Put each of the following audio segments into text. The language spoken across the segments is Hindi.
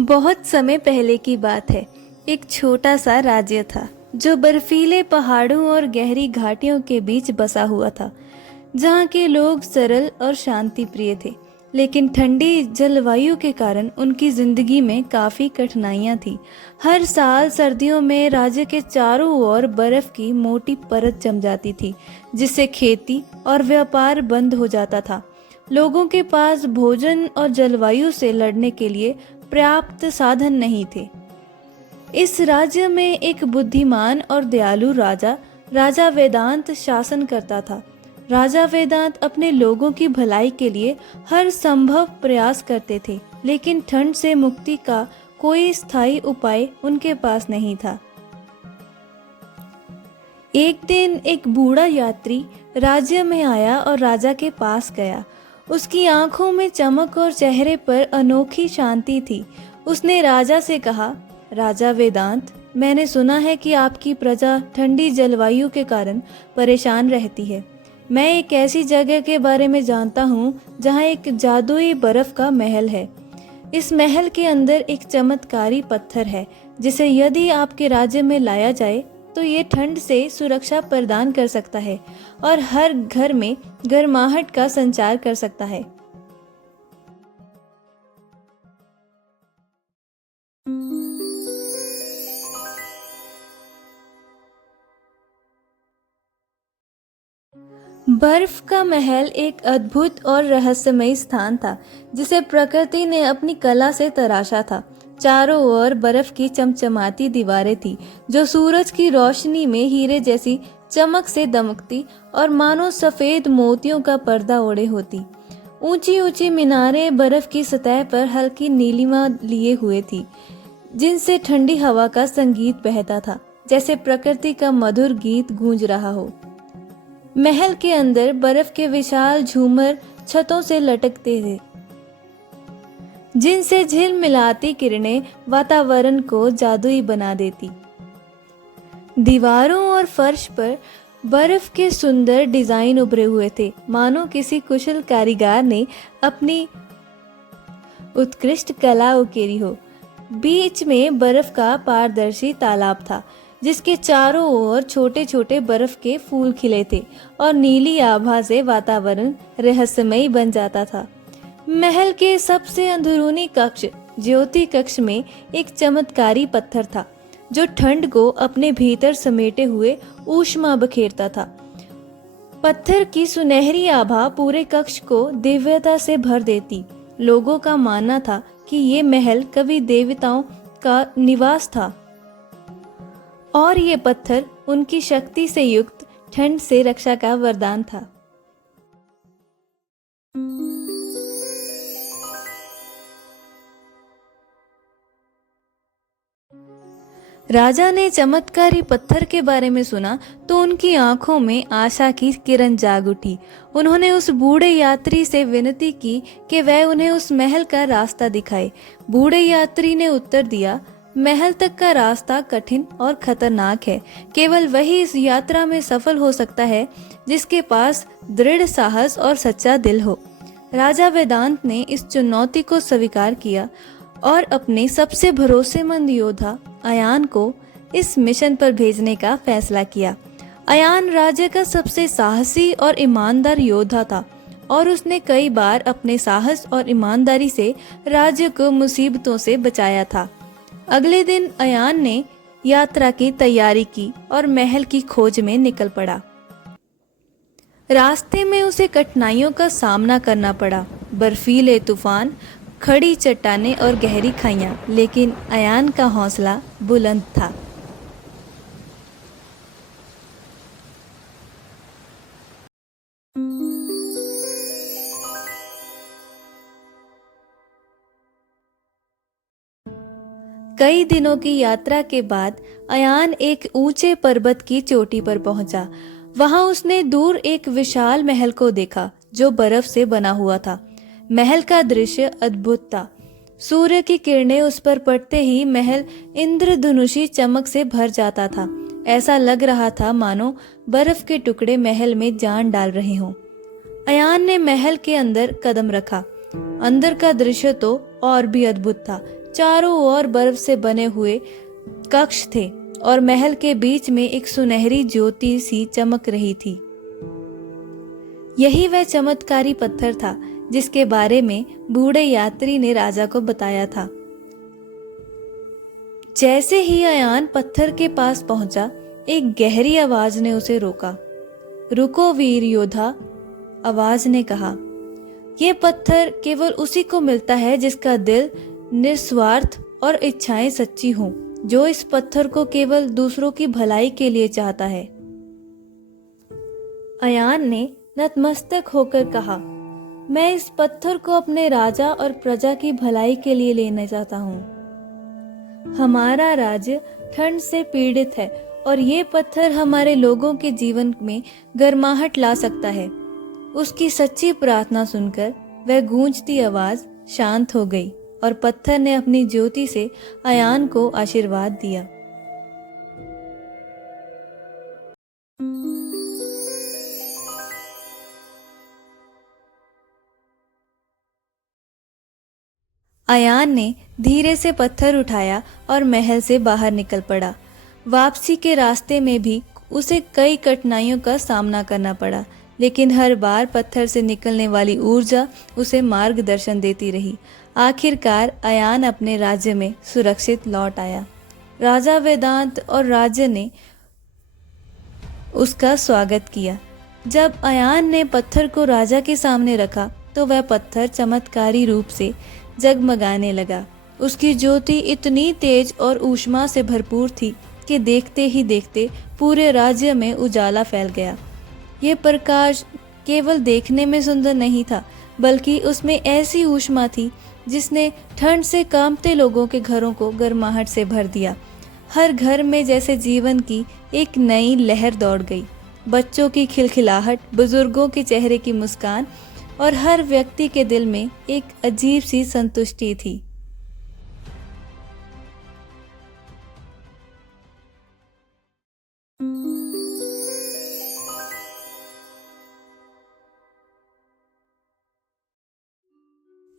बहुत समय पहले की बात है। एक छोटा सा राज्य था जो बर्फीले पहाड़ों और गहरी घाटियों के बीच बसा हुआ था, जहाँ के लोग सरल और शांति प्रिय थे। लेकिन ठंडी जलवायु के कारण उनकी जिंदगी में काफी कठिनाइयाँ थी। हर साल सर्दियों में राज्य के चारों ओर बर्फ की मोटी परत जम जाती थी, जिससे खेती और व्यापार बंद हो जाता था। लोगों के पास भोजन और जलवायु से लड़ने के लिए पर्याप्त साधन नहीं थे। इस राज्य में एक बुद्धिमान और दयालु राजा वेदांत शासन करता था। राजा वेदांत अपने लोगों की भलाई के लिए हर संभव प्रयास करते थे, लेकिन ठंड से मुक्ति का कोई स्थायी उपाय उनके पास नहीं था। एक दिन एक बूढ़ा यात्री राज्य में आया और राजा के पास गया। उसकी आंखों में चमक और चेहरे पर अनोखी शांति थी। उसने राजा से कहा, राजा वेदांत, मैंने सुना है कि आपकी प्रजा ठंडी जलवायु के कारण परेशान रहती है। मैं एक ऐसी जगह के बारे में जानता हूँ जहाँ एक जादुई बर्फ का महल है। इस महल के अंदर एक चमत्कारी पत्थर है, जिसे यदि आपके राज्य में लाया जाए तो ये ठंड से सुरक्षा प्रदान कर सकता है और हर घर में गर्माहट का संचार कर सकता है। बर्फ का महल एक अद्भुत और रहस्यमय स्थान था, जिसे प्रकृति ने अपनी कला से तराशा था। चारों ओर बर्फ की चमचमाती दीवारें थी, जो सूरज की रोशनी में हीरे जैसी चमक से दमकती और मानो सफेद मोतियों का पर्दा ओढ़े होती। ऊंची ऊंची मीनारें बर्फ की सतह पर हल्की नीलिमा लिए हुए थी, जिनसे ठंडी हवा का संगीत बहता था, जैसे प्रकृति का मधुर गीत गूंज रहा हो। महल के अंदर बर्फ के विशाल झूमर छतों से लटकते थे, जिनसे झिलमिलाती किरणें वातावरण को जादुई बना देती। दीवारों और फर्श पर बर्फ के सुंदर डिजाइन उभरे हुए थे, मानो किसी कुशल कारीगर ने अपनी उत्कृष्ट कला उकेरी हो। बीच में बर्फ का पारदर्शी तालाब था, जिसके चारों ओर छोटे छोटे बर्फ के फूल खिले थे और नीली आभा से वातावरण रहस्यमय बन जाता था। महल के सबसे अंदरूनी कक्ष, ज्योति कक्ष में एक चमत्कारी पत्थर था, जो ठंड को अपने भीतर समेटे हुए ऊष्मा बखेरता था। पत्थर की सुनहरी आभा पूरे कक्ष को दिव्यता से भर देती। लोगों का मानना था कि ये महल कभी देवताओं का निवास था और ये पत्थर उनकी शक्ति से युक्त ठंड से रक्षा का वरदान था। राजा ने चमत्कारी पत्थर के बारे में सुना तो उनकी आंखों में आशा की किरण जाग उठी। उन्होंने उस बूढ़े यात्री से विनती की कि वह उन्हें उस महल का रास्ता दिखाए। बूढ़े यात्री ने उत्तर दिया, महल तक का रास्ता कठिन और खतरनाक है। केवल वही इस यात्रा में सफल हो सकता है जिसके पास दृढ़ साहस और सच्चा दिल हो। राजा वेदांत ने इस चुनौती को स्वीकार किया और अपने सबसे भरोसेमंद योद्धा अयान को इस मिशन पर भेजने का फैसला किया। अयान राज्य का सबसे साहसी और ईमानदार योद्धा था और उसने कई बार अपने साहस और ईमानदारी से राज्य को मुसीबतों से बचाया था। अगले दिन अयान ने यात्रा की तैयारी की और महल की खोज में निकल पड़ा। रास्ते में उसे कठिनाइयों का सामना करना पड़ा, बर्फीले तूफान, खड़ी चट्टानें और गहरी खाइयां, लेकिन अयान का हौसला बुलंद था। कई दिनों की यात्रा के बाद अयान एक ऊंचे पर्वत की चोटी पर पहुंचा। वहां उसने दूर एक विशाल महल को देखा, जो बर्फ से बना हुआ था। महल का दृश्य अद्भुत था। सूर्य की किरणें उस पर पड़ते ही महल इंद्रधनुषी चमक से भर जाता था। ऐसा लग रहा था मानो बर्फ के टुकड़े महल में जान डाल रहे हों। अयान ने महल के अंदर कदम रखा। अंदर का दृश्य तो और भी अद्भुत था। चारों ओर बर्फ से बने हुए कक्ष थे और महल के बीच में एक सुनहरी ज्योति सी चमक रही थी। यही वह चमत्कारी पत्थर था जिसके बारे में बूढ़े यात्री ने राजा को बताया था। जैसे ही अयान पत्थर के पास पहुंचा, एक गहरी आवाज ने उसे रोका। रुको वीर योद्धा, आवाज ने कहा। ये पत्थर केवल उसी को मिलता है जिसका दिल निस्वार्थ और इच्छाएं सच्ची हों, जो इस पत्थर को केवल दूसरों की भलाई के लिए चाहता है। अयान ने नतमस्तक होकर कहा, मैं इस पत्थर को अपने राजा और प्रजा की भलाई के लिए लेना चाहता हूँ। हमारा राज्य ठंड से पीड़ित है और ये पत्थर हमारे लोगों के जीवन में गर्माहट ला सकता है। उसकी सच्ची प्रार्थना सुनकर वह गूंजती आवाज शांत हो गई और पत्थर ने अपनी ज्योति से अयान को आशीर्वाद दिया। अयान ने धीरे से पत्थर उठाया और महल से बाहर निकल पड़ा। वापसी के रास्ते में भी उसे कई कठिनाइयों का सामना करना पड़ा, लेकिन हर बार पत्थर से निकलने वाली ऊर्जा उसे मार्गदर्शन देती रही। आखिरकार अयान अपने राज्य में सुरक्षित लौट आया। राजा वेदांत और राज्य ने उसका स्वागत किया। जब अयान ने पत्थर को राजा के सामने रखा तो वह पत्थर चमत्कारी रूप से जगमगाने लगा। उसकी ज्योति इतनी तेज और ऊष्मा से भरपूर थी कि देखते ही देखते पूरे राज्य में उजाला फैल गया। ये प्रकाश केवल देखने में सुंदर नहीं था, बल्कि उसमें ऐसी ऊष्मा थी जिसने ठंड से कांपते लोगों के घरों को गर्माहट से भर दिया। हर घर में जैसे जीवन की एक नई लहर दौड़ गई। बच्चों की खिलखिलाहट, बुजुर्गों के चेहरे की मुस्कान और हर व्यक्ति के दिल में एक अजीब सी संतुष्टि थी।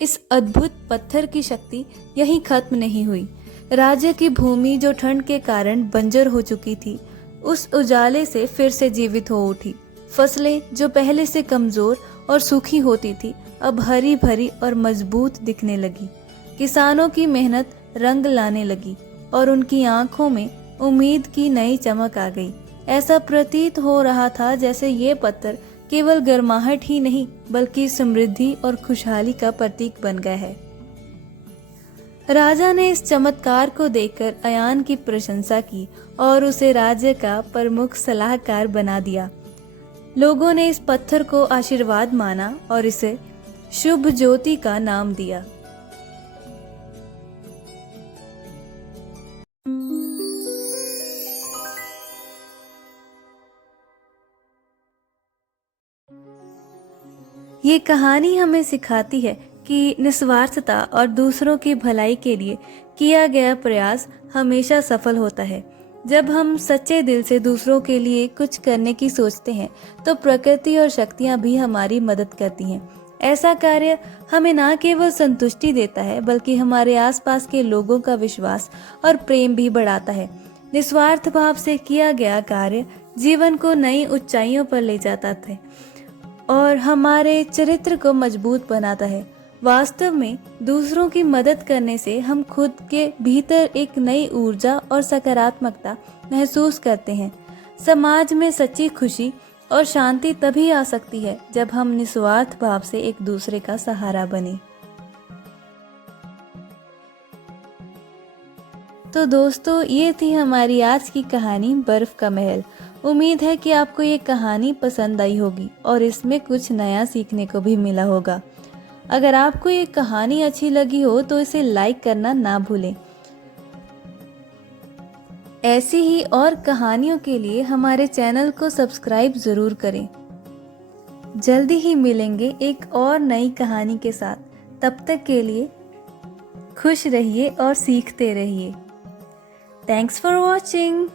इस अद्भुत पत्थर की शक्ति यहीं खत्म नहीं हुई। राज्य की भूमि जो ठंड के कारण बंजर हो चुकी थी, उस उजाले से फिर से जीवित हो उठी। फसलें जो पहले से कमजोर और सूखी होती थी, अब हरी भरी और मजबूत दिखने लगी। किसानों की मेहनत रंग लाने लगी और उनकी आंखों में उम्मीद की नई चमक आ गई। ऐसा प्रतीत हो रहा था जैसे ये पत्थर केवल गर्माहट ही नहीं, बल्कि समृद्धि और खुशहाली का प्रतीक बन गया है। राजा ने इस चमत्कार को देखकर अयान की प्रशंसा की और उसे राज्य का प्रमुख सलाहकार बना दिया। लोगों ने इस पत्थर को आशीर्वाद माना और इसे शुभ ज्योति का नाम दिया। ये कहानी हमें सिखाती है कि निस्वार्थता और दूसरों की भलाई के लिए किया गया प्रयास हमेशा सफल होता है। जब हम सच्चे दिल से दूसरों के लिए कुछ करने की सोचते हैं तो प्रकृति और शक्तियां भी हमारी मदद करती हैं। ऐसा कार्य हमें न केवल संतुष्टि देता है, बल्कि हमारे आसपास के लोगों का विश्वास और प्रेम भी बढ़ाता है। निस्वार्थ भाव से किया गया कार्य जीवन को नई ऊंचाइयों पर ले जाता है और हमारे चरित्र को मजबूत बनाता है। वास्तव में दूसरों की मदद करने से हम खुद के भीतर एक नई ऊर्जा और सकारात्मकता महसूस करते हैं। समाज में सच्ची खुशी और शांति तभी आ सकती है जब हम निस्वार्थ भाव से एक दूसरे का सहारा बने। तो दोस्तों, ये थी हमारी आज की कहानी बर्फ का महल। उम्मीद है कि आपको ये कहानी पसंद आई होगी और इसमें कुछ नया सीखने को भी मिला होगा। अगर आपको ये कहानी अच्छी लगी हो तो इसे लाइक करना ना भूलें। ऐसी ही और कहानियों के लिए हमारे चैनल को सब्सक्राइब जरूर करें। जल्दी ही मिलेंगे एक और नई कहानी के साथ। तब तक के लिए खुश रहिए और सीखते रहिए। Thanks for watching.